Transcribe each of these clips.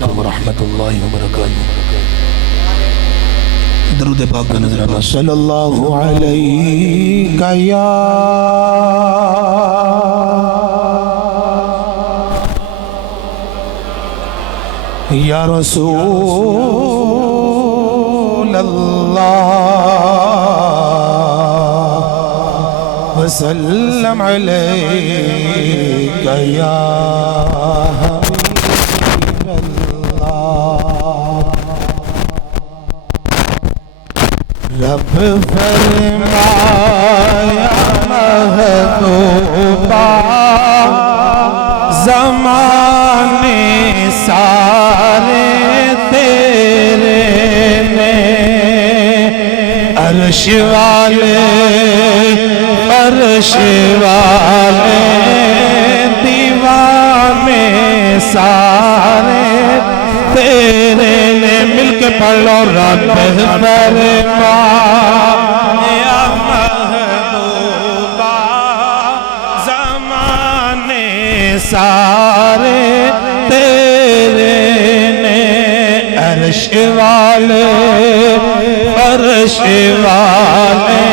علیکم ورحمۃ اللہ وبرکاتہ۔ درود پاک کا نذرانہ صلی اللہ علیہ یا رسول اللہ وسلم علیک یا حبیب اللہ۔ رب فرمایا محبوبہ زمانے سارے تیرے نے، عرش والے عرش والے دیوانے سارے تیرے نے۔ مل کے پڑھ لو رب فرمایا محبوبہ زمانے سارے تیرے نے، عرش والے عرش والے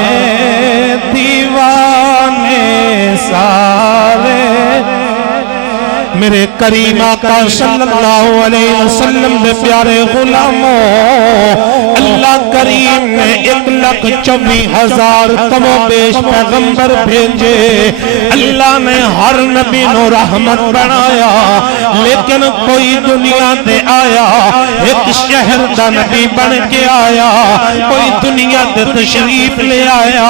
دیوانے سارے۔ میرے کریم آقا صلی اللہ علیہ وسلم دے پیارے غلاموں، اللہ کریم نے 1,24,000 کم و بیش پیغمبر بھیجے۔ اللہ نے ہر نبی نو رحمت بنایا، لیکن کوئی دنیا تے آیا ایک شہر دا نبی بن کے آیا، کوئی دنیا تے تشریف لے آیا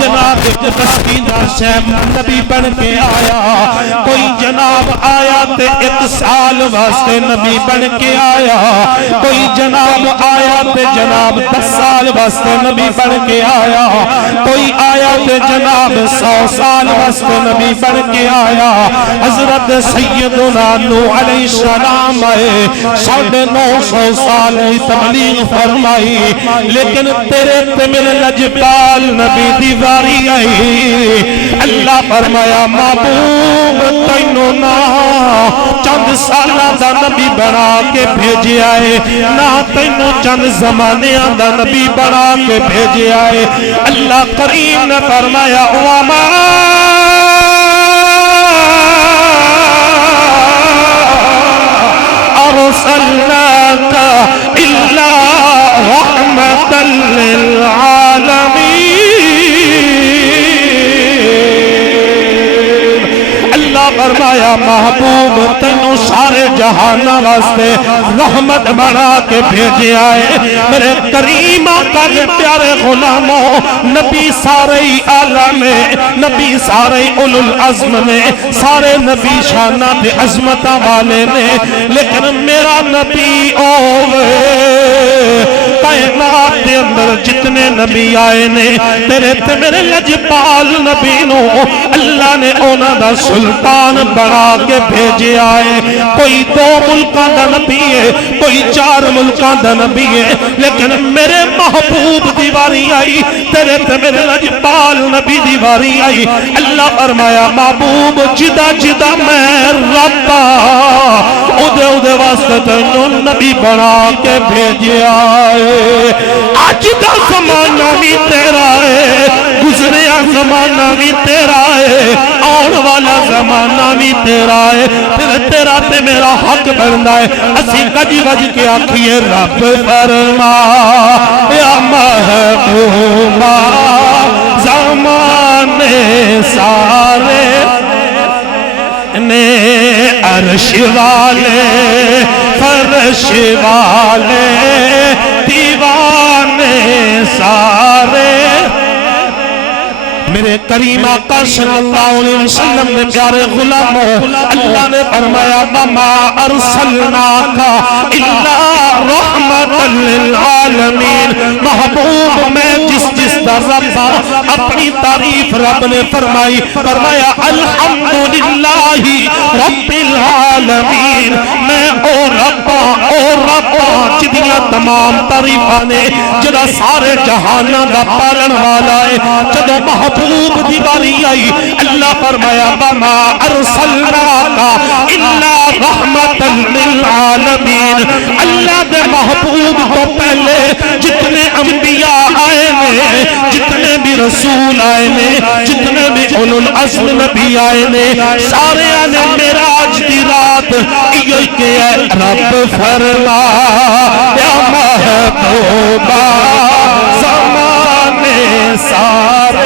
جناب ایک بستی دا شہر نبی بن کے آیا، کوئی جناب آیا تے 1 سال واسطے نبی بن کے آیا، کوئی جناب آیا تے جناب 10 سال واسطے نبی بن کے آیا، کوئی آیا تے جناب 100 سال واسطے نبی بن کے آیا۔ حضرت سیدنا نوح علیہ السلام آئے 950 سال کی تبلیغ فرمائی، لیکن تیرے تے میرے لجپال نبی دی واری آئی۔ اللہ فرمایا محبوب تینوں نہ چند سالہ دا نبی بنا کے بھیجے آئے، نہ تینوں چند زمانے دا نبی بنا کے بھیجے آئے۔ اللہ کریم نے فرمایا وَمَا أَرْسَلْنَاكَ إِلَّا رَحْمَةً لِلْعَالَمِينَ۔ فرمایا محبوب تینوں سارے جہان واسطے رحمت بنا کے بھیجے آئے۔ میرے کریم آقا کے پیارے غلاموں، نبی سارے اعلیٰ میں، نبی سارے اولو العزم میں، سارے نبی شانہ دے عظمتہ والے نے، لیکن میرا نبی اوے کائنات دے اندر جتنے نبی آئے نے، تیرے تے میرے لجپال نبی نو اللہ نے اونا دا سلطان بنا کے بھیجے آئے۔ کوئی 2 ملکاں دا نبی ہے، کوئی 4 ملکاں دا نبی ہے، لیکن میرے محبوب دیواری آئی، تیرے تے میرے لجپال نبی دیواری آئی۔ اللہ فرمایا محبوب جدا جدا میں ربا اودے واسطے تینوں نبی بنا کے بھیجے آئے۔ آج دا زمانہ بھی تیرا ہے، گزریا زمانہ بھی تیرا ہے، آن والا زمانہ بھی تیرا ہے، پھر تیرا تے میرا حق بندا ہے اسی گج گج کے آکھیے رب فرما یا محبوبہ زمانے سارے نے، عرش والے فرش والے دیوانے سارے۔ میرے کریم آقا صلی اللہ علیہ وسلم نے پیارے غلاموں، اللہ نے فرمایا وَمَا أَرْسَلْنَاكَ إِلَّا رَحْمَةً لِلْعَالَمِينَ۔ محبوب میں جس دا رب اپنی تعریف رب نے فرمائی، فرمایا الحمدللہ رب العالمین، میں او ربا جدیاں تمام تعریفاں نے، جدا سارے جہاناں دا پالن والا ہے۔ جدو محبوب دی باری آئی، اللہ فرمایا وَمَا أَرْسَلْنَاكَ إِلَّا رَحْمَةً لِلْعَالَمِينَ۔ دے محبوب تو پہلے جتنے انبیاء آئے نے، جتنے بھی رسول آئے نے، جتنے بھی اولو العزم نبی آئے نے، سارے آنے معراج دی رات یہ کہ اے رب فرما یا محبوبہ زمانے سارے